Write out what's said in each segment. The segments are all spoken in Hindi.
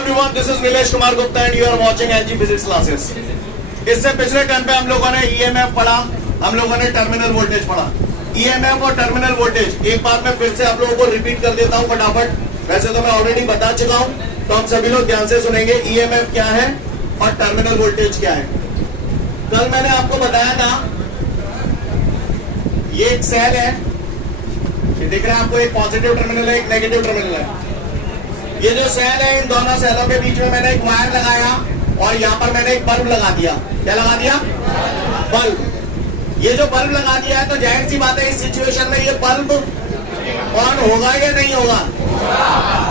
everyone, this is Nilesh Kumar Gupta and you are watching NG Physics classes. इससे पिछले टाइम पे हम लोगों ने EMF पढ़ा, हम लोगों ने टर्मिनल वोल्टेज पढ़ा. EMF और टर्मिनल वोल्टेज एक बार मैं फिर से आप लोगों को रिपीट कर देता हूं फटाफट. वैसे तो मैं ऑलरेडी बता चुका हूं, तो हम सभी लोग ध्यान से सुनेंगे. EMF क्या है और टर्मिनल वोल्टेज क्या है. कल मैंने आपको बताया था, ये एक सेल है, ये दिख रहा है आपको, एक पॉजिटिव टर्मिनल है, एक नेगेटिव टर्मिनल है. ये जो सेल है, इन दोनों सेलों के बीच में मैंने एक वायर लगाया और यहाँ पर मैंने एक बल्ब लगा दिया. क्या लगा दिया? बल्ब. ये जो बल्ब लगा दिया है, तो जाहिर सी बात है इस सिचुएशन में ये बल्ब ऑन होगा या नहीं होगा?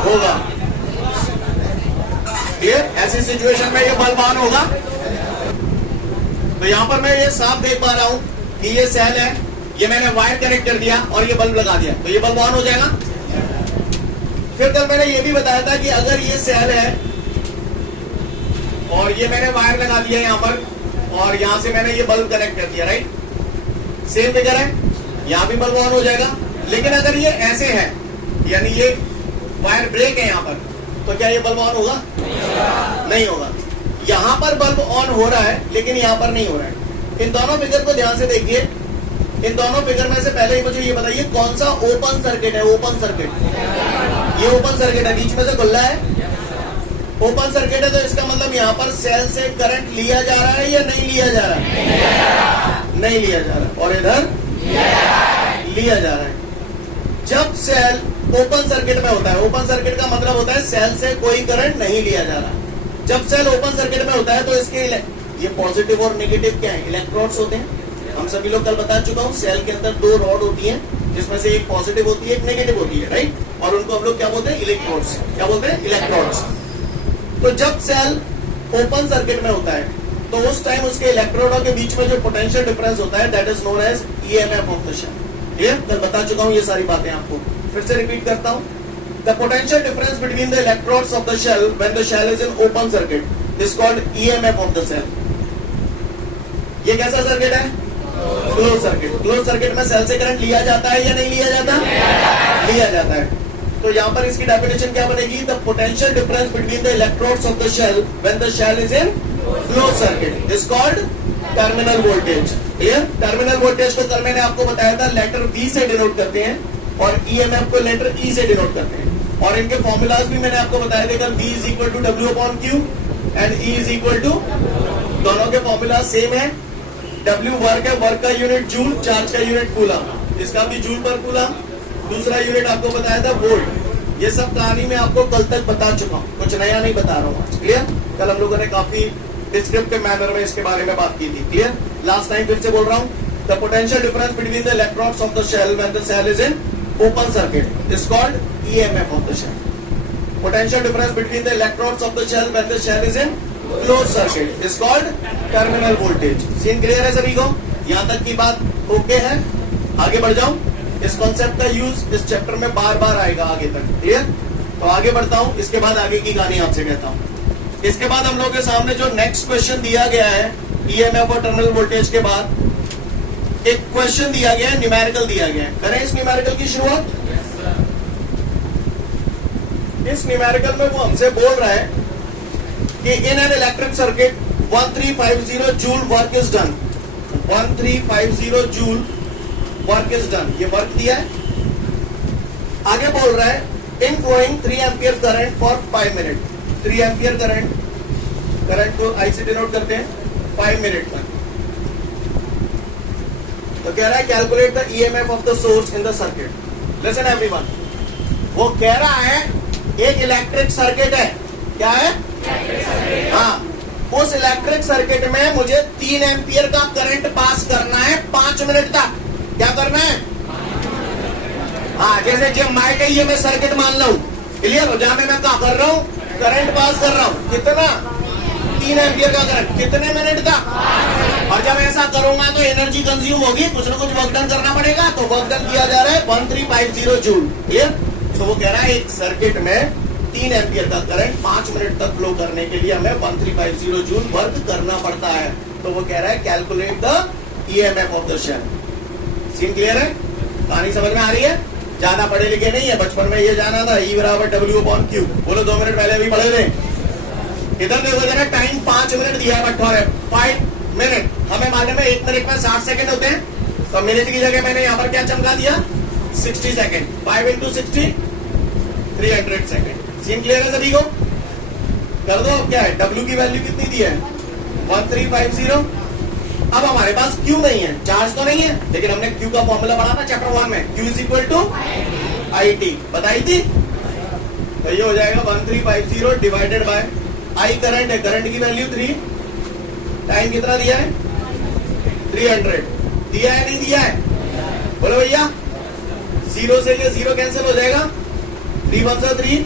होगा. क्लियर? ऐसी सिचुएशन में ये बल्ब ऑन होगा. तो यहाँ पर मैं ये साफ देख पा रहा हूं कि ये सेल है, ये मैंने वायर कनेक्ट कर दिया और ये बल्ब लगा दिया, तो ये बल्ब ऑन हो जाएगा. फिर कल मैंने ये भी बताया था कि अगर ये सेल है और ये मैंने वायर लगा दिया यहाँ पर और यहाँ से मैंने ये बल्ब कनेक्ट कर दिया, राइट? सेम फिगर है, यहाँ भी बल्ब ऑन हो जाएगा. लेकिन अगर ये ऐसे है, यानी ये वायर ब्रेक है यहाँ पर, तो क्या ये बल्ब ऑन होगा? नहीं होगा. यहाँ पर बल्ब ऑन हो रहा है लेकिन यहाँ पर नहीं हो रहा है. इन दोनों फिगर को ध्यान से देखिए. इन दोनों फिगर में से पहले ही मुझे ये बताइए कौन सा ओपन सर्किट है. ओपन सर्किट, ये ओपन सर्किट है, बीच में से खुला है. ओपन सर्किट है तो इसका मतलब यहाँ पर सेल से करंट लिया जा रहा है या नहीं लिया जा रहा है? नहीं लिया जा रहा है. और इधर लिया जा रहा है. जब सेल ओपन सर्किट में होता है, ओपन सर्किट का मतलब होता है सेल से कोई करंट नहीं लिया जा रहा. जब सेल ओपन सर्किट में होता है तो इसके ये पॉजिटिव और नेगेटिव क्या है? इलेक्ट्रोड्स होते हैं. हम सभी लोग कल बता चुका हूँ, सेल के अंदर दो रॉड होती है, जिसमें से एक पॉजिटिव होती है, एक नेगेटिव होती है, राइट? और उनको हम लोग क्या बोलते हैं? इलेक्ट्रोड्स. क्या बोलते हैं? इलेक्ट्रोड्स. तो जब सेल ओपन सर्किट में होता है तो उस टाइम उसके इलेक्ट्रोडों के बीच में जो पोटेंशियल डिफरेंस होता है, that is known as EMF of the cell. Clear? कल बता चुका हूँ ये सारी बातें आपको, फिर से रिपीट करता हूँ. The potential difference between the electrodes of the cell when the cell is in open circuit is called EMF of the cell. ये कैसा सर्किट है? Close circuit. क्लोज सर्किट में सेल से करंट लिया जाता है या नहीं लिया जाता? लिया जाता है. तो यहाँ पर इसकी डेफिनेशन क्या बनेगी? The potential difference between the electrodes of the cell when the cell is in close circuit is called terminal voltage. Clear? Terminal voltage को कल मैंने आपको बताया था लेटर V से डिनोट करते हैं और ईएमएफ को लेटर E से डिनोट करते हैं. और इनके फॉर्मूलाज भी मैंने आपको बताया थे कल. V is equal to W/Q and E is equal to, दोनों के फॉर्मूला सेम है. W वर्क है, वर्क का यूनिट जूल, चार्ज का यूनिट कूलम. इसका भी जूल पर कूलम. दूसरा यूनिट आपको बताया था वोल्ट. ये सब कहानी मैं आपको कल तक बता चुका हूँ, कुछ नया नहीं बता रहा हूँ आज. क्लियर? कल हम लोगों ने काफी डिस्क्रिप्टिव मैनर में इसके बारे में बात की थी. क्लियर? लास्ट टाइम फिर से बोल रहा हूँ. The potential difference between the electrodes of the cell when the cell is in open circuit is called EMF of the cell. Potential difference between the electrodes of the cell when the cell is in close circuit is called terminal voltage. Scene clear है सभी को? यहाँ तक की बात ओके है? आगे बढ़ जाऊं. इस कॉन्सेप्ट का यूज इस चैप्टर में बार बार आएगा आगे तक. क्लियर? तो आगे बढ़ता हूं. इसके बाद आगे की कहानी आपसे कहता हूं. इसके बाद हम लोग के सामने जो नेक्स्ट क्वेश्चन दिया गया है ईएमएफ और टर्मिनल वोल्टेज के बाद एक क्वेश्चन दिया गया है, न्यूमेरिकल दिया गया है. करें इस न्यूमेरिकल की शुरुआत. इस न्यूमेरिकल में वो हमसे बोल रहा है कि in an electric circuit 1350 joule work is done. 1350 joule work is done. ये वर्क दिया है. आगे बोल रहा है in flowing 3 ampere current for 5 minute. 3 ampere current को आई से डिनोट करते हैं 5 मिनट तक. तो कह रहा है calculate the EMF of the source in the circuit. Listen everyone, वो कह रहा है एक इलेक्ट्रिक सर्किट है. क्या है? हाँ. उस इलेक्ट्रिक सर्किट में मुझे 3 एम्पियर का करंट पास करना है 5 मिनट तक. क्या करना है? हाँ, जैसे जब मैं कहिए मैं सर्किट मान लो. क्लियर हो? जहां मैं क्या कर रहा हूँ? करंट पास कर रहा हूँ. कितना? 3 एम्पियर का करंट. कितने मिनट तक? और जब ऐसा करूंगा तो एनर्जी कंज्यूम होगी, कुछ ना कुछ वर्क डन करना पड़ेगा. तो वर्क डन किया जा रहा है 1350 जूल. क्लियर? तो वो कह रहा है एक सर्किट में 3 एम्पियर का करंट 5 मिनट तक फ्लो करने के लिए हमें 1350 जूल वर्क करना पड़ता है. तो वो कह रहा है calculate the EMF of the cell. Scene clear है? कहानी समझ में आ रही है? ज्यादा पढ़े लिखे नहीं है, बचपन में ये जाना था E = W/Q. बोलो 2 मिनट पहले भी पढ़े थे. इधर देखो जरा, टाइम 5 मिनट दिया है, बट 5 मिनट, हमें मालूम है 1 मिनट में 60 सेकंड होते हैं, तो मिनट की जगह मैंने यहाँ पर क्या चमका दिया, 60 second, 5 into 60 300 second. Scene clear है सभी को? कर दो। अब क्या है, W की वैल्यू कितनी दी है, 1350। अब हमारे पास Q नहीं है, चार्ज तो नहीं है, लेकिन हमने Q का फॉर्मूला पढ़ा था चैप्टर 1 में, Q is equal to IT, बताई थी। तो ये हो जाएगा 1350 डिवाइडेड बाय I करंट है, करंट की वैल्यू 3, टाइम कितना दिया है 300, दिया है नहीं दिया है, बोलो भैया। 0 से ये 0 कैंसिल हो जाएगा, 3 1 से 3,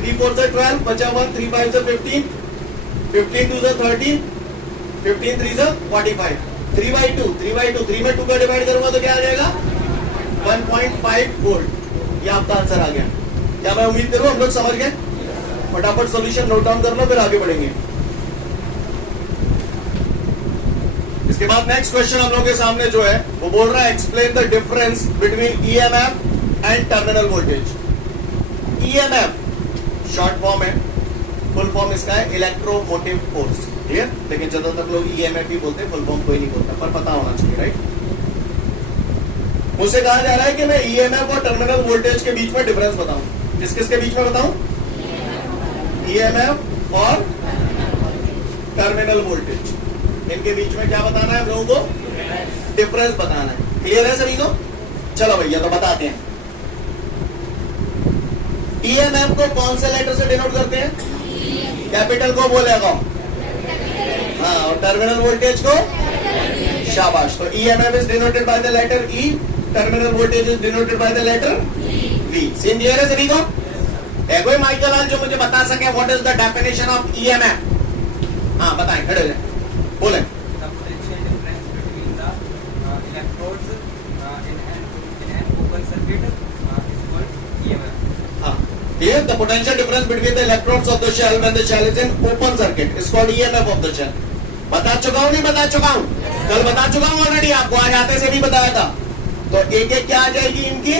3 4 से 12, बचा 1, 3 5 से 15, 15 2 से 30, 15 3 से 45, 3/2, 3/2, 3 में 2 का डिवाइड करूंगा तो क्या आ जाएगा 1.5 वोल्ट। ये आपका आंसर आ गया। क्या मैं उम्मीद करूं हम लोग समझ गए? फटाफट सॉल्यूशन नोट डाउन कर लो, फिर आगे बढ़ेंगे। इसके बाद नेक्स्ट क्वेश्चन हम लोग के सामने जो है वो बोल रहा है explain the difference between EMF and terminal voltage. EMF short form है, फुल फॉर्म इसका है इलेक्ट्रोमोटिव फोर्स, क्लियर। लेकिन ज्यादातर लोग ईएमएफ ही बोलते हैं, फुल फॉर्म कोई नहीं बोलता, पर पता होना चाहिए, राइट। मुझसे कहा जा रहा है कि मैं ईएमएफ और टर्मिनल वोल्टेज के बीच में डिफरेंस बताऊं। किस किस के बीच में बताऊं? ईएमएफ और टर्मिनल वोल्टेज, इनके बीच में क्या बताना है हम लोगों को? डिफरेंस बताना है। क्लियर है सभी को? चलो भैया तो बताते हैं। ईएमएफ को कौन से लेटर से डिनोट करते हैं? कैपिटल को बोलेगा, हाँ, और टर्मिनल वोल्टेज को, शाबाश। तो EMF is denoted by the letter E, terminal voltage is denoted by the letter V. Scene clear है सभी को? है कोई माइकल आल जो मुझे बता सके what is the definition of EMF? हाँ बताएं, खड़े हो जाए, बोले। Here the potential difference between the electrodes of the shell when the shell is in open circuit is called EMF of the shell. बता चुका हूँ नहीं बता चुका हूँ? कल बता चुका हूँ ऑलरेडी आपको, आज आते से भी बताया था। तो एक एक क्या आ जाएगी इनकी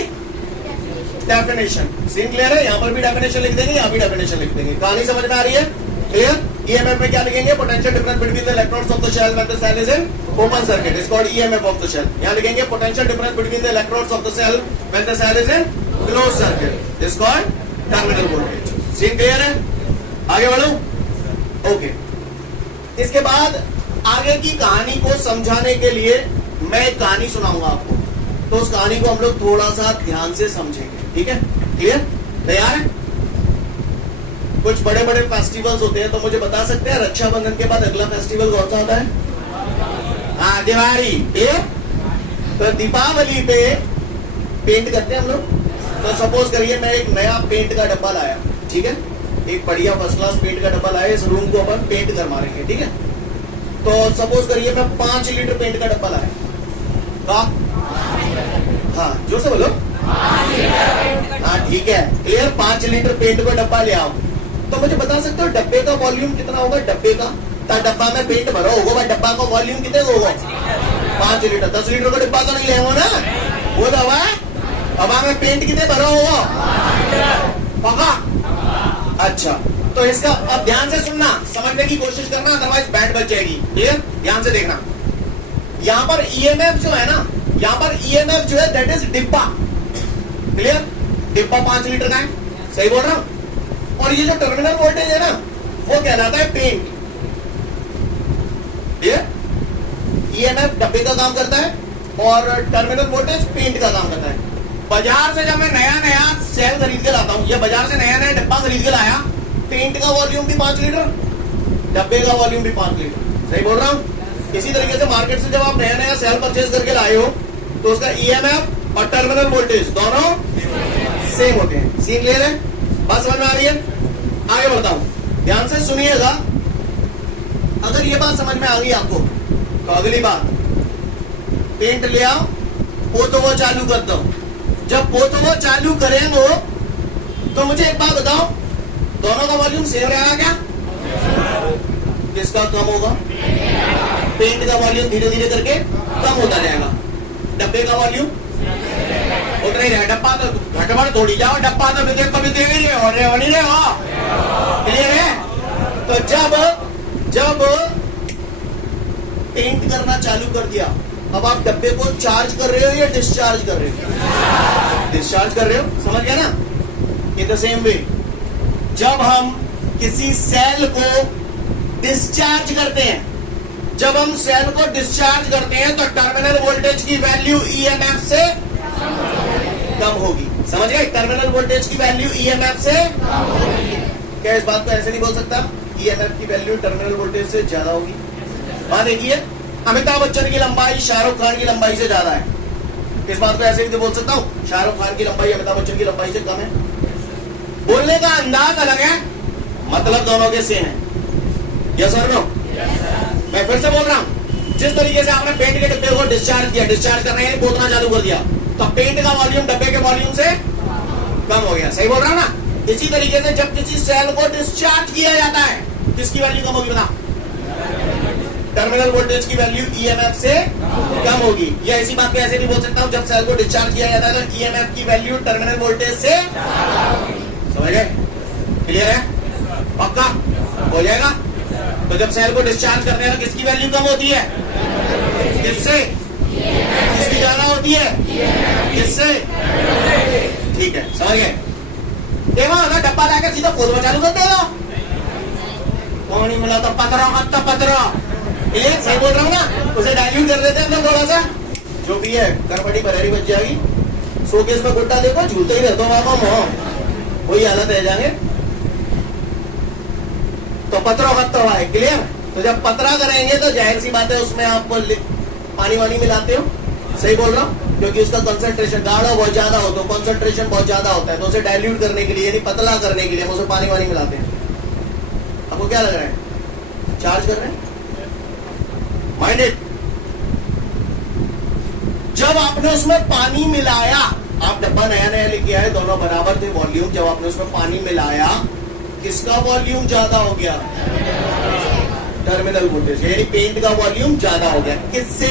डेफिनेशन। सीन क्लियर है? यहाँ पर भी डेफिनेशन लिख देंगे, यहाँ भी डेफिनेशन लिख देंगे। कहानी समझ में आ रही है? क्लियर? EMF में क्या लिखेंगे? Potential difference between the electrodes of the cell when the cell is in open circuit is called EMF of the cell. यहाँ लिखेंगे potential difference between the electrodes of the cell when the cell is in close circuit is called terminal voltage. Scene clear है? आगे बढ़ो। ओके, इसके बाद आगे की कहानी को समझाने के लिए मैं एक कहानी सुनाऊंगा आपको, तो उस कहानी को हम लोग थोड़ा सा ध्यान से समझेंगे, ठीक है? क्लियर? तैयार है? कुछ बड़े बड़े फेस्टिवल्स होते हैं, तो मुझे बता सकते हैं रक्षाबंधन के बाद अगला फेस्टिवल कौन सा होता है? हाँ, दिवाली। तो दीपावली पे पेंट करते हैं हम लोग। तो सपोज करिए मैं एक नया पेंट का डब्बा लाया, ठीक है, एक बढ़िया फर्स्ट क्लास पेंट का डब्बा लाया, इस रूम को अपन पेंट कर मारेंगे, ठीक है। तो सपोज करिए मैं 5 लीटर पेंट का डब्बा लाया, का? हाँ, जोर से बोलो। हाँ ठीक है, क्लियर। 5 लीटर पेंट का डब्बा ले आओ, तो मुझे बता सकते हो डब्बे का वॉल्यूम कितना होगा? डब्बे का डब्बा में पेंट भरो होगा, डब्बा का वॉल्यूम कितने होगा? 5 लीटर। 10 लीटर का डब्बा तो नहीं ले ना, वो दवा हवा में पेंट कितने भरा होगा? पका। अच्छा, तो इसका अब ध्यान से सुनना, समझने की कोशिश करना, अदरवाइज बैंड बच जाएगी। क्लियर? ध्यान से देखना। यहाँ पर ईएमएफ जो है ना, यहाँ पर ईएमएफ जो है दैट इज डिब्बा। क्लियर? डिब्बा 5 लीटर का है, सही बोल रहा हूं? और ये जो टर्मिनल वोल्टेज है ना, वो कहलाता है पेंट। क्लियर? ईएमएफ डब्बे का काम करता है और टर्मिनल वोल्टेज पेंट का काम करता है। बाजार से जब मैं नया नया सेल खरीद के लाता हूँ, या बाजार से नया नया डब्बा खरीद के लाया, पेंट का वॉल्यूम भी 5 लीटर, डब्बे का वॉल्यूम भी 5 लीटर, सही बोल रहा हूँ? इसी तरीके से मार्केट से जब आप नया नया सेल परचेज करके लाए हो, तो उसका ईएमएफ और टर्मिनल वोल्टेज दोनों सेम होते हैं। सीन क्लियर है? बात समझ में आ रही है? आगे बढ़ता हूँ, ध्यान से सुनिएगा। अगर ये बात समझ में आ गई आपको, तो अगली बात, पेंट ले आओ, पोतो वो चालू कर दो। जब पोतो वो चालू करेंगे तो मुझे एक बात बताओ, दोनों का वॉल्यूम सेम रहेगा क्या? किसका कम होगा? पेंट का वॉल्यूम धीरे धीरे करके कम होता जाएगा, डब्बे का वॉल्यूम उतना ही रहेगा। डब्बा तो घटबड़ थोड़ी जाओ, डब्बा तो कभी दे ही रहे हो, नहीं रहे हो। क्लियर है? तो जब पेंट करना चालू कर दिया, अब आप डब्बे को चार्ज कर रहे हो या डिस्चार्ज कर रहे हो? डिस्चार्ज कर रहे हो, समझ गया ना? इन द सेम वे जब हम किसी सेल को डिस्चार्ज करते हैं, जब हम सेल को डिस्चार्ज करते हैं तो टर्मिनल वोल्टेज की वैल्यू ईएमएफ से कम होगी। समझ गए? टर्मिनल वोल्टेज की वैल्यू ईएमएफ से क्या इस बात को ऐसे नहीं बोल सकता ईएमएफ की वैल्यू टर्मिनल वोल्टेज से ज्यादा होगी? बात देखिए, अमिताभ बच्चन की लंबाई शाहरुख खान की लंबाई से ज्यादा है, इस बात को ऐसे नहीं बोल सकता हूं शाहरुख खान की लंबाई अमिताभ बच्चन की लंबाई से कम है। बोलने का अंदाज अलग है, मतलब दोनों के सेम है। यस और नो? मैं फिर से बोल रहा हूं, जिस तरीके से आपने पेंट के डब्बे को डिस्चार्ज किया, डिस्चार्ज करने यानी पोतना चालू कर दिया, तो पेंट का वॉल्यूम डब्बे के वॉल्यूम से कम हो गया। सही बोल रहा हूं ना? इसी तरीके से जब किसी सेल को डिस्चार्ज किया जाता है, किसकी वैल्यू कम होगी? बता। टर्मिनल वोल्टेज की वैल्यू ईएमएफ से कम होगी। या इसी बात को ऐसे भी बोल सकता हूं, जब सेल को डिस्चार्ज किया जाता है तो ईएमएफ की वैल्यू टर्मिनल वोल्टेज से, समझ गए? क्लियर है? पक्का हो जाएगा? तो जब सेल को डिस्चार्ज करते हैं तो किसकी वैल्यू कम होती है? किससे? किसकी ज्यादा होती है? किससे? ठीक है, समझ गए? देखो अगर डब्बा लाकर सीधा पोतना चालू कर देगा, पानी मिला तो पतरा ये सही बोल रहा हूँ ना? उसे डाइल्यूट कर देते हैं थोड़ा सा, जो भी है करपटी बरेरी बच जाएगी। शोकेस में गुड्डा देखो, झूलते ही रहता हूँ वहां, वही हालत रह जाएंगे। तो पतरा खत्ता हुआ है, क्लियर? तो जब पतरा करेंगे तो जाहिर सी बात है उसमें आप पानी वानी मिलाते हो। सही बोल रहा हूँ? क्योंकि उसका कंसंट्रेशन गाढ़ा बहुत ज्यादा हो तो कंसंट्रेशन बहुत ज्यादा होता है, तो उसे डाइल्यूट करने के लिए यानी पतला करने के लिए हम उसे पानी वानी मिलाते हैं। आपको क्या लग रहा है? चार्ज कर रहे हैं? Mind it. जब आपने उसमें पानी मिलाया, आप डब्बा नया नया लेके आए, दोनों बराबर थे वॉल्यूम, जब आपने उसमें पानी मिलाया किसका वॉल्यूम ज्यादा हो गया? टर्मिनल वोल्टेज यानी पेंट का वॉल्यूम ज्यादा हो गया। किससे?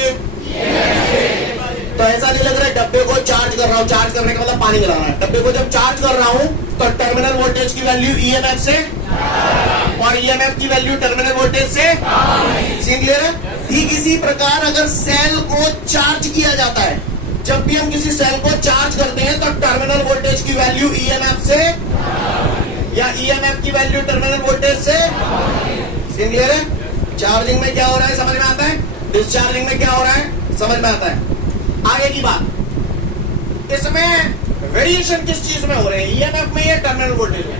तो ऐसा नहीं लग रहा है डब्बे को चार्ज कर रहा हूं, चार्ज करने का मतलब पानी मिलाना है। डब्बे को जब चार्ज कर रहा हूं तो टर्मिनल वोल्टेज की वैल्यू ईएमएफ से और ईएमएफ की वैल्यू टर्मिनल वोल्टेज से, सीन क्लियर है? ठीक इसी प्रकार अगर सेल को चार्ज किया जाता है, जब भी हम किसी सेल को चार्ज करते हैं तो टर्मिनल वोल्टेज की वैल्यू ईएमएफ से या ईएमएफ की वैल्यू टर्मिनल वोल्टेज से, सीन क्लियर है? चार्जिंग में क्या हो रहा है समझ में आता है, डिस्चार्जिंग में क्या हो रहा है समझ में आता है। आगे की बात, इसमें वेरिएशन किस चीज में हो रहे हैं, ईएमएफ में या टर्मिनल वोल्टेज में?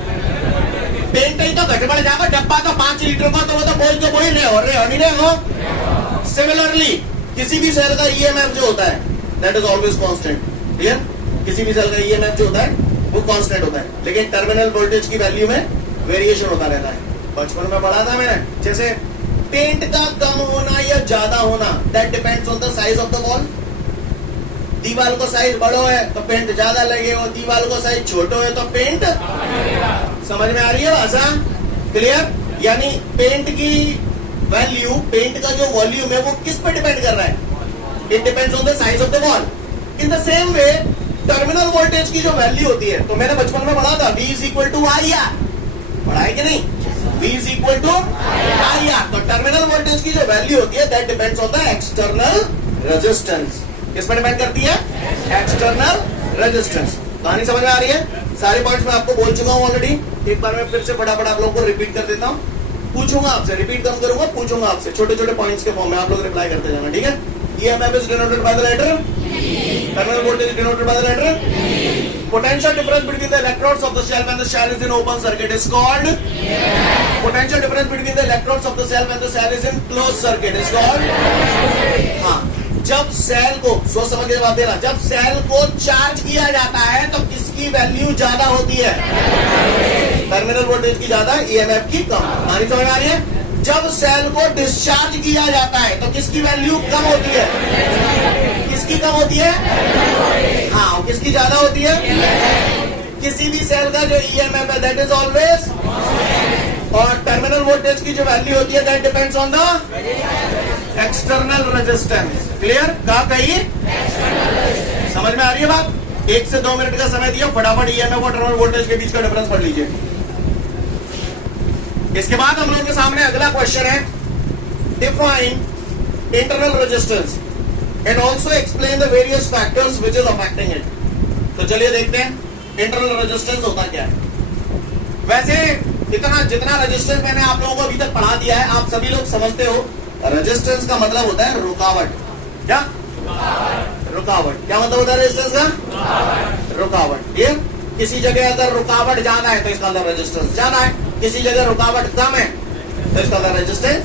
पेंट ही तो घट बढ़ जाएगा, डब्बा तो 5 लीटर का, तो वो तो बोल रहे हो नहीं रहे हो। सिमिलरली किसी भी सेल का ईएमएफ जो होता है that is always constant, clear? किसी भी सेल का ईएमएफ जो होता है वो कांस्टेंट होता है, लेकिन टर्मिनल वोल्टेज की वैल्यू में वेरिएशन होता रहता है। बचपन में पढ़ा था मैंने, जैसे पेंट का कम होना या ज्यादा होना that depends on the size of the wall. दीवार को साइज बड़ो है तो पेंट ज्यादा लगे, और दीवार को साइज छोटो है तो पेंट, समझ में आ रही है भाषा? क्लियर? यानी पेंट की वैल्यू, पेंट का जो वॉल्यूम है वो किस पे डिपेंड कर रहा है? It depends on the size of the wall. In the same way terminal voltage की जो वैल्यू होती है, तो मैंने बचपन में पढ़ा था V is equal to IR, पढ़ा है कि नहीं? V is equal to IR। तो टर्मिनल वोल्टेज की जो वैल्यू होती है that depends on the external resistance. किस पर डिपेंड करती है? External resistance. कहानी समझ में आ रही है? सारे पॉइंट्स मैं आपको बोल चुका हूं ऑलरेडी, एक बार मैं फिर से फटाफट आप लोगों को रिपीट कर देता हूं। पूछूंगा आपसे, रिपीट कम करूंगा, पूछूंगा आपसे छोटे छोटे पॉइंट्स के फॉर्म में, आप लोग रिप्लाई करते जाना, ठीक है? EMF is denoted by the letter, terminal voltage denoted by the letter, potential difference between the electrodes of the cell when the cell is in open circuit is called, potential difference between the electrodes of the cell when the cell is in closed circuit is called, हाँ, जब सेल को, सोच समझ के जवाब देना, जब सेल को चार्ज किया जाता है तो किसकी वैल्यू ज्यादा होती है? टर्मिनल वोल्टेज की ज्यादा, ईएमएफ की कम। कहानी समझ में आ रही है? जब सेल को डिस्चार्ज किया जाता है तो किसकी वैल्यू कम होती है? किसकी कम होती है? हाँ, किसकी ज्यादा होती है? किसी भी सेल का जो ईएमएफ है दैट इज ऑलवेज, और टर्मिनल वोल्टेज की जो वैल्यू होती है that depends on the external resistance. Clear? कहा कहिए, समझ में आ रही है बात? 1 से 2 मिनट का समय दिया, फटाफट ईएमएफ और टर्मिनल वोल्टेज के बीच का डिफरेंस पढ़ लीजिए। इसके बाद हम लोगों के सामने अगला क्वेश्चन है, define internal resistance and also explain the various factors which is affecting it. तो चलिए देखते हैं इंटरनल रेजिस्टेंस होता क्या है। वैसे जितना रेजिस्टेंस मैंने आप लोगों को अभी तक पढ़ा दिया है, आप सभी लोग समझते हो रेजिस्टेंस का मतलब होता है रुकावट। क्या रुकावट? क्या मतलब होता है रेजिस्टेंस का? रुकावट। ये किसी जगह अगर रुकावट ज्यादा है तो इसका अंदर रेजिस्टेंस ज्यादा है, किसी जगह रुकावट कम है तो इसका अंदर रेजिस्टेंस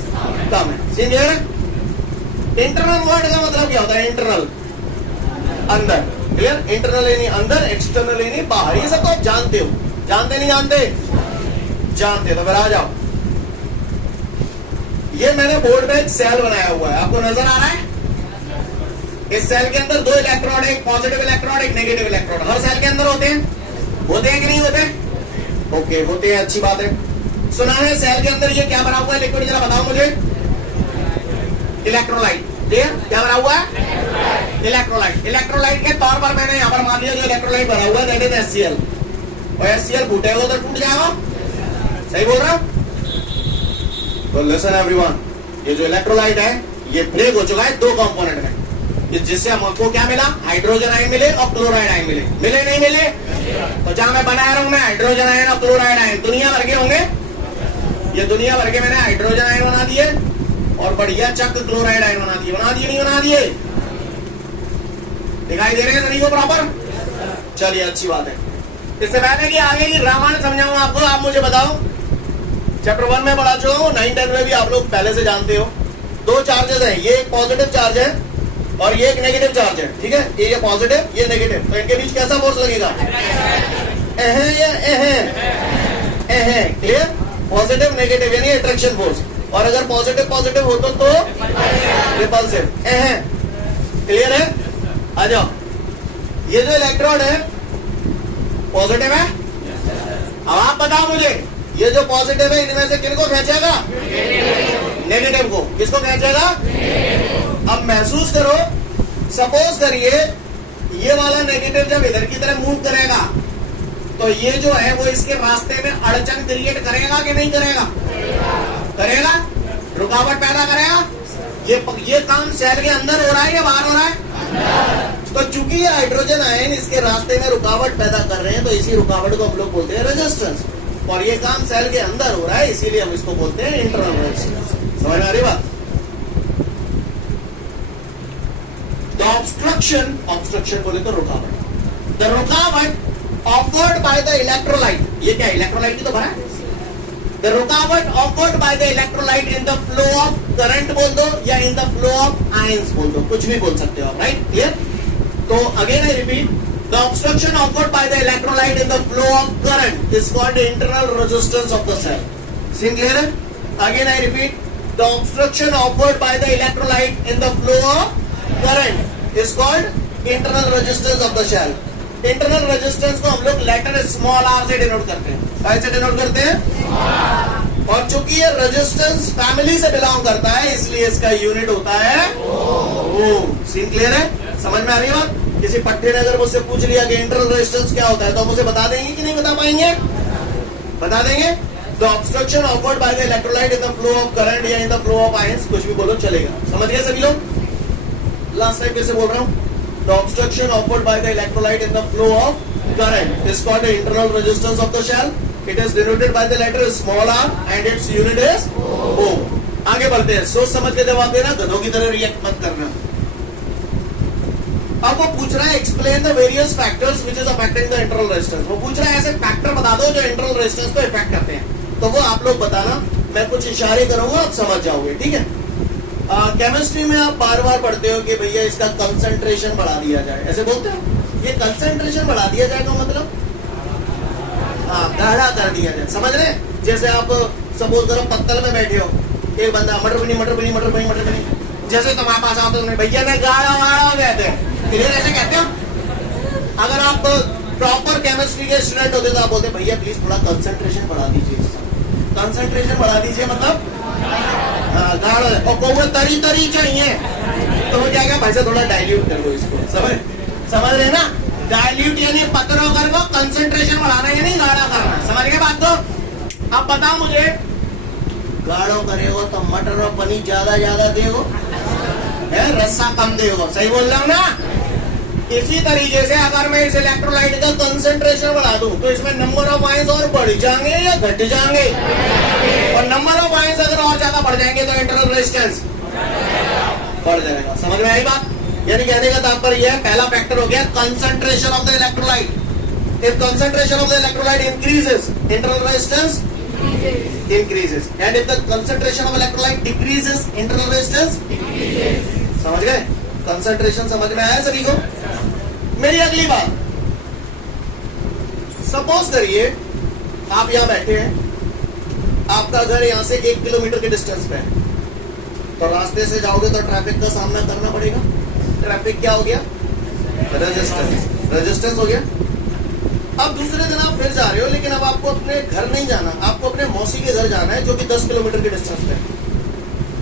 कम है। क्लियर है? इंटरनल वर्ड का मतलब क्या होता है? इंटरनल, अंदर। क्लियर? इंटरनल यानी अंदर, एक्सटर्नल यानी बाहर। ये सब तो आप जानते हो, जानते नहीं जानते? जानते। तो फिर आ जाओ, ये मैंने बोर्ड में एक सेल बनाया हुआ है, आपको नजर आ रहा है? इस सेल के अंदर दो इलेक्ट्रॉड, एक पॉजिटिव इलेक्ट्रॉड एक नेगेटिव इलेक्ट्रॉड। हर सेल के अंदर होते हैं? होते हैं कि नहीं होते? ओके, होते हैं, अच्छी बात है। सुना है सेल के अंदर ये क्या भरा हुआ है लिक्विड? जरा बताओ मुझे। इलेक्ट्रोलाइट। क्या भरा हुआ है? इलेक्ट्रोलाइट। इलेक्ट्रोलाइट के तौर पर मैंने यहाँ पर मान लिया जो इलेक्ट्रोलाइट भरा हुआ है दैट इज HCl, और HCl फूटेगा तो टूट जाएगा। सही बोल रहा हूं? तो लिसन एवरीवन, ये जो इलेक्ट्रोलाइट है ये ब्रेक हो चुका है दो कंपोनेंट में, जिससे हमको क्या मिला? हाइड्रोजन आयन मिले और क्लोराइड आयन मिले। मिले नहीं मिले? तो जहां मैं बना रहा हूं मैं हाइड्रोजन आयन और क्लोराइड आयन दुनिया भर के होंगे। ये दुनिया भर के मैंने हाइड्रोजन आयन बना दिए और बढ़िया चक क्लोराइड आयन बना दिए। बना दिए नहीं बना दिए? दिखाई दे रहे हैं सभी को प्रॉपर? चलिए, अच्छी बात है। इससे पहले कि आगे की रामायण समझाऊं आपको, आप मुझे बताओ, चैप्टर 1 में पढ़ा चुका हूं, 9, 10 में भी आप लोग पहले से जानते हो। दो चार्जेस हैं, ये एक पॉजिटिव चार्ज है और ये एक नेगेटिव चार्ज है। ठीक है? ये पॉजिटिव, ये नेगेटिव, तो इनके बीच कैसा फोर्स लगेगा? क्लियर? पॉजिटिव नेगेटिव यानी अट्रैक्शन फोर्स। और अगर पॉजिटिव पॉजिटिव हो तो रिपल्सिव। क्लियर है? आ जाओ, ये जो इलेक्ट्रॉन है पॉजिटिव है। अब आप बताओ मुझे, ये जो पॉजिटिव है इनमें से किनको खींचेगा? नेगेटिव को। किसको खींचेगा? अब महसूस करो, सपोज करिए ये वाला नेगेटिव जब इधर की तरफ मूव करेगा तो ये जो है वो इसके रास्ते में अड़चन क्रिएट करेगा कि नहीं करेगा? करेगा, रुकावट पैदा करेगा। ये काम सेल के अंदर हो रहा है या बाहर हो रहा है? तो चूंकि ये हाइड्रोजन आयन इसके रास्ते में रुकावट पैदा कर रहे हैं तो इसी रुकावट को हम लोग बोलते हैं रेजिस्टेंस, और ये काम सेल के अंदर हो रहा है इसीलिए हम इसको बोलते हैं इंटरनल रेजिस्टेंस। समझ में आ रही बात? द ऑब्स्ट्रक्शन बोले तो रुकावट। द रुकावट ऑफर्ड बाय द इलेक्ट्रोलाइट, ये क्या इलेक्ट्रोलाइट ही तो भरा है। द रुकावट offered by the electrolyte in the flow of current बोल दो या in the flow of ions बोल दो, कुछ भी बोल सकते हो आप। राइट? क्लियर? तो again I repeat, the obstruction offered by the electrolyte in the flow of current is called internal resistance of the cell. Scene clear है? Again I repeat, the obstruction offered by the electrolyte in the flow of current is called internal resistance of the cell. Internal resistance को हम लोग लेटर स्मॉल r से डिनोट करते हैं। कैसे डिनोट करते हैं? और चूंकि ये रेजिस्टेंस फैमिली से बिलोंग करता है इसलिए इसका यूनिट होता है ओम। सीन क्लियर है? समझ में आ रही है बात? किसी पट्टे ने अगर मुझसे पूछ लिया कि इंटरनल रेजिस्टेंस क्या होता है तो मुझे बता देंगे कि नहीं बता पाएंगे? बता देंगे। The obstruction offered by the electrolyte in the flow of current या in the flow of ions, कुछ भी बोलो चलेगा। समझ गए सभी लोग? लास्ट टाइम कैसे बोल रहा हूं? The obstruction offered by the electrolyte in the flow of current is called the internal resistance of the shell. It is denoted by the letter small r and its unit is ohm. आगे बढ़ते हैं, सोच समझ के जवाब देना, गधों की तरह रिएक्ट मत करना। अब वो पूछ रहा है explain the various factors which is affecting the internal resistance. वो पूछ रहा है ऐसे फैक्टर बता दो जो इंटरनल रेजिस्टेंस को इफेक्ट करते हैं, तो वो आप लोग बताना, मैं कुछ इशारे करूंगा आप समझ जाओगे। ठीक है? केमिस्ट्री में आप बार बार पढ़ते हो कि भैया इसका कंसंट्रेशन बढ़ा दिया जाए, ऐसे बोलते हो। ये कंसंट्रेशन बढ़ा दिया जाए का मतलब गाढ़ा कर दिया जाए। समझ रहे? जैसे आप सपोज करो पत्तल में बैठे हो, एक बंदा मटर पनीर मटर पनीर मटर पनीर मटर पनीर, जैसे तुम्हारे पास आता है भैया ने गाढ़ा वाढ़ा कहते हैं, क्लियर? ऐसे कहते हो। अगर आप प्रॉपर केमिस्ट्री के स्टूडेंट होते तो आप बोलते भैया प्लीज थोड़ा कंसंट्रेशन बढ़ा दीजिए। कंसंट्रेशन बढ़ा दीजिए मतलब गाढ़ा, और कौवे तरी तरी चाहिए तो हो जाएगा भाई साहब थोड़ा डाइल्यूट कर दो इसको। समझ रहे ना? डाइल्यूट यानी पत्थरों कर को, कंसंट्रेशन बढ़ाना यानी गाढ़ा करना। समझ गए बात को? अब बताओ मुझे गाढ़ो करेगो तो मटर और पनीर ज्यादा ज्यादा देगो, है रस्सा कम देगो। सही बोल रहा हूं ना। इसी तरीके से अगर मैं इस इलेक्ट्रोलाइट का कंसंट्रेशन बढ़ा दूं तो इसमें नंबर ऑफ आयंस और बढ़ जाएंगे या घट जाएंगे? और नंबर ऑफ आयंस अगर और ज्यादा बढ़ जाएंगे तो इंटरनल रेजिस्टेंस बढ़ जाएगा। समझ में आई बात? यानी कहने का तात्पर्य है पहला फैक्टर हो गया concentration of the electrolyte. If concentration of the electrolyte increases, internal resistance increases. And if the concentration of electrolyte decreases, internal resistance decreases. समझ गए? Concentration समझ में आया सभी को? मेरी अगली बात, सपोज करिए आप यहाँ बैठे हैं, आपका घर यहाँ से 1 किलोमीटर के डिस्टेंस पे है, तो रास्ते से जाओगे तो ट्रैफिक का सामना करना पड़ेगा। ट्रैफिक क्या हो गया? रेजिस्टेंस हो गया। अब दूसरे दिन आप फिर जा रहे हो, लेकिन अब आपको अपने घर नहीं जाना, आपको अपने मौसी के घर जाना है जो कि 10 किलोमीटर के डिस्टेंस पे।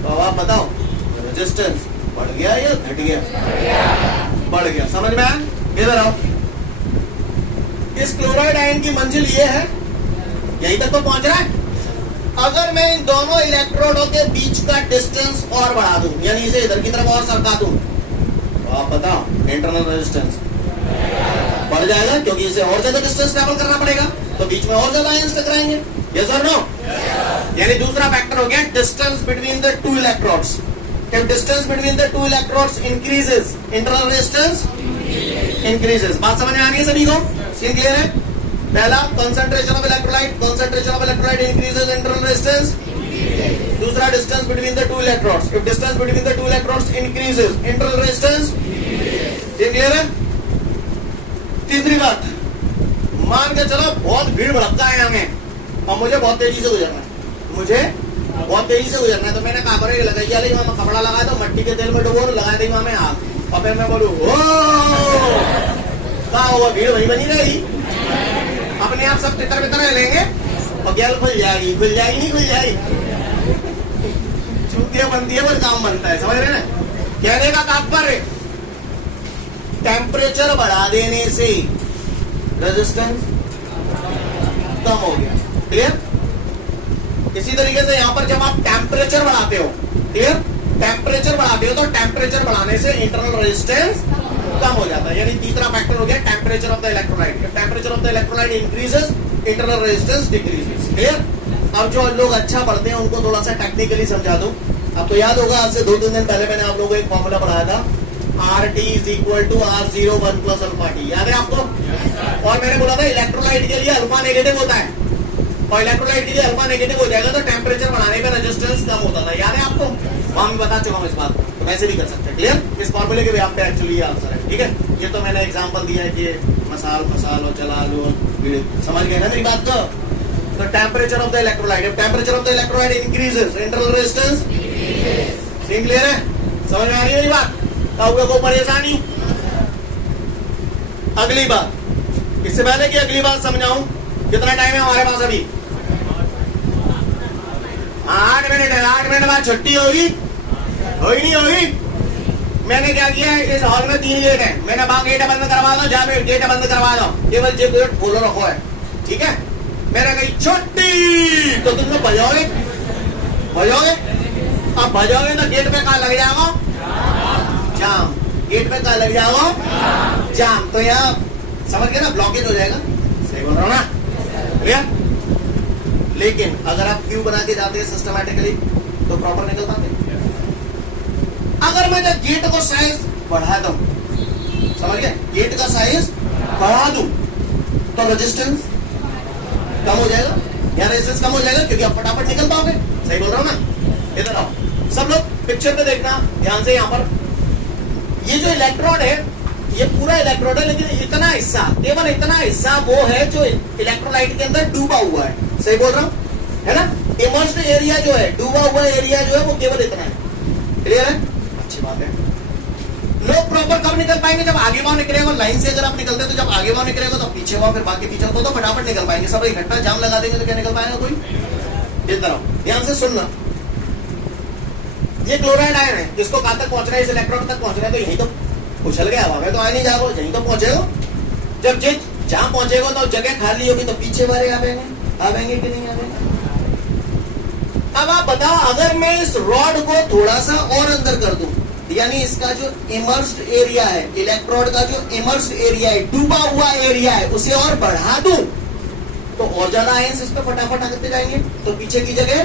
तो अब आप बताओ रेजिस्टेंस बढ़ गया या घट गया? बढ़ गया। समझ में आया? इधर आओ। इस क्लोराइड आयन की मंजिल ये है, यहीं तक तो पहुंच रहा है। अगर मैं इन दोनों इलेक्ट्रोडों के बीच का डिस्टेंस और बढ़ा दूं, यानी इसे इधर की तरफ और सरका दूं, तो आप बताओ इंटरनल रेजिस्टेंस बढ़ जाएगा, क्योंकि इसे और ज्यादा डिस्टेंस ट्रैवल करना पड़ेगा, तो बीच में और ज्यादा आयंस टकराएंगे। यस और नो? यानी दूसरा फैक्टर हो गया distance between the two electrodes. If distance between the two electrodes increases, internal resistance increases. बात समझ में आ रही है सभी को? सीन क्लियर है? पहला concentration of electrolyte increases, internal resistance. दूसरा distance between the two electrodes. If distance between the two electrodes increases, internal resistance. Scene clear है? तीसरी बात, मान के चलो बहुत भीड़ भड़कता है यहाँ में और मुझे बहुत तेजी से गुजरना है, तो मैंने कहा करें लगाइए वाली वहां कपड़ा लगा दो, मट्टी के तेल में डुबो, लगा दी वहां में आग, और फिर मैं बोलूं ओ क्या हुआ, भीड़ वही बनी रहेगी, अपने आप सब तितर बितर लेंगे और गैल खुल जाएगी चूतिया बनती है, पर काम बनता है। समझ रहे ना? कहने का तात्पर्य टेम्परेचर बढ़ा देने से रेजिस्टेंस कम हो गया। क्लियर? इसी तरीके से यहां पर जब आप टेम्परेचर बढ़ाते हो, क्लियर, टेम्परेचर बढ़ाते हो तो टेम्परेचर बढ़ाने से इंटरनल रेजिस्टेंस कम हो जाता है। यानी तीसरा फैक्टर हो गया temperature of the electrolyte. Temperature of the electrolyte increases, internal resistance decreases. Clear? अब जो लोग अच्छा पढ़ते हैं उनको थोड़ा सा टेक्निकली समझा दूं। आपको याद होगा आज से 2-3 दिन पहले मैंने आप लोगों को एक फॉर्मूला पढ़ाया था, RT is equal to R01 plus alpha T. याद है आपको? और मैंने बोला था इलेक्ट्रोलाइट के लिए अल्फा नेगेटिव होता है, और इलेक्ट्रोलाइट के लिए अल्फा नेगेटिव हो जाएगा तो टेम्परेचर बढ़ाने पे रेजिस्टेंस कम होता था। याद है आपको? वहां भी बता चुका हूं इस बात, तो वैसे भी कर सकते हैं। क्लियर? इस फॉर्मूले के भी आप पे एक्चुअली ये आंसर है। ठीक है, ये तो मैंने एग्जांपल दिया है कि मसाल और चला लो, समझ गए ना मेरी बात को? तो temperature of the electrolyte, temperature of the electrolyte increases, internal resistance scene clear है? समझ में आ रही है मेरी बात? कोई परेशानी? अगली बात, इससे पहले कि अगली बात समझाऊं, कितना टाइम है हमारे पास अभी? 8 मिनट है। 8 मिनट बाद छुट्टी होगी? होगी नहीं होगी? मैंने क्या किया है, इस हॉल में 3 गेट है, मैंने वहां गेट बंद करवा दो, जहाँ पे गेट बंद करवा दो, केवल जो गेट खोलो रखो है। ठीक है? मैंने कही छुट्टी तो तुम लोग बजाओगे? अब बजाओगे तो गेट पे कहाँ लग जाओ? जाम। गेट पे कहाँ लग जाओ? जाम। तो यहाँ समझ गए ना, ब्लॉकेज हो जाएगा। सही बोल रहा हूँ ना? क्लियर? लेकिन अगर आप क्यू बना के जाते हैं सिस्टमैटिकली तो प्रॉपर निकल पाते। अगर मैं जब गेट को साइज बढ़ा दूं, समझ गए, गेट का साइज बढ़ा दूं तो रेजिस्टेंस कम हो जाएगा, या रेजिस्टेंस कम हो जाएगा क्योंकि आप फटाफट निकल पाओगे। सही बोल रहा हूं ना? इधर आओ, सब लोग पिक्चर पे देखना ध्यान से। यहाँ पर ये जो इलेक्ट्रोड है, ये पूरा इलेक्ट्रोड है, लेकिन इतना हिस्सा, केवल इतना हिस्सा वो है जो इलेक्ट्रोलाइट के अंदर डूबा हुआ है। सही बोल रहा हूं, है ना? इमर्स्ड एरिया जो है, डूबा हुआ एरिया जो है, वो केवल इतना है। क्लियर है? अच्छी बात है। लोग प्रॉपर कब निकल पाएंगे? जब आगे वहां निकलेगा लाइन से। अगर आप निकलते तो जब आगे वहां निकलेगा तो पीछे वहां, फिर बाकी टीचर को तो फटाफट निकल पाएंगे। सब इकट्ठा जाम लगा देंगे तो क्या निकल पाएगा कोई? इधर आओ, ध्यान से सुनना। ये क्लोराइड आयन है, जिसको कहां तक पहुंचना है? इस इलेक्ट्रोड तक पहुंचना है, तो यही तो उछल गया हवा में, तो आए नहीं जाओ, यहीं तो पहुंचेगा। जब जहां पहुंचेगा तो जगह खाली होगी तो पीछे वाले आवेंगे कि नहीं आवेंगे? अब आप बताओ, अगर मैं इस रॉड को थोड़ा सा और अंदर कर दूं, यानी इसका जो इमर्स्ड एरिया है, इलेक्ट्रोड का जो इमर्स्ड एरिया है, डूबा हुआ एरिया है, उसे और बढ़ा दूं, तो और ज्यादा आयंस इस पे फटाफट आते जाएंगे, तो पीछे की जगह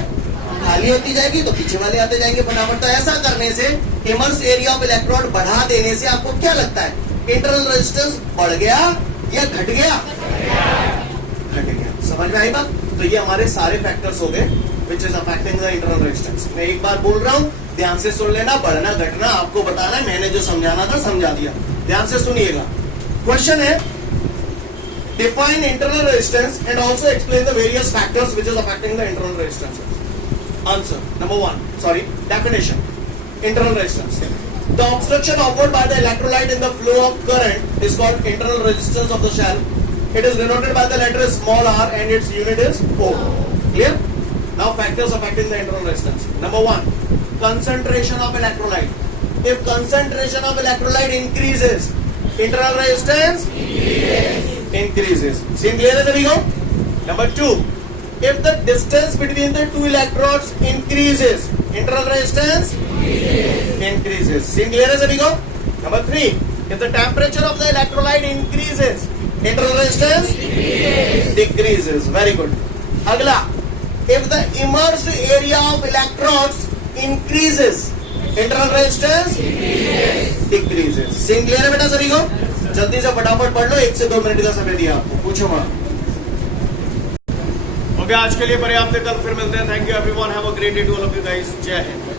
खाली होती जाएगी, तो पीछे वाले आते जाएंगे फटाफट। तो ऐसा करने से, इमर्स एरिया ऑफ इलेक्ट्रोड बढ़ा देने से आपको क्या लगता है, इंटरनल रेजिस्टेंस बढ़ गया या घट गया? घट गया। समझ में आई बात? तो ये हमारे सारे फैक्टर्स हो गए which is affecting the internal resistance. मैं एक बार बोल रहा हूं, ध्यान से सुन लेना, बढ़ना घटना आपको बताना है, मैंने जो समझाना था समझा दिया, ध्यान से सुनिएगा। क्वेश्चन है, define internal resistance and also explain the various factors which is affecting the internal resistance. Answer number 1, definition, internal resistance. The obstruction offered by the electrolyte in the flow of current is called internal resistance of the shell. It is denoted by the letter small r and its unit is ohm. Clear? Now factors affecting the internal resistance. Number 1, concentration of electrolyte. If concentration of electrolyte increases, internal resistance increases. Seem clear as we go? Number 2, if the distance between the two electrodes increases, internal resistance increases. Seem clear as we go? Number 3, if the temperature of the electrolyte increases, internal resistance decreases. Very good. Agla, if the immersed area of electrodes increases, internal resistance decreases. Seem clear है बेटा सभी को? जल्दी से फटाफट पढ़ लो, 1 से 2 मिनट का समय दिया आपको, पूछो मत। ओके, आज के लिए पर्याप्त है, कल फिर मिलते हैं। Thank you everyone, have a great day to all of you guys. जय हिंद।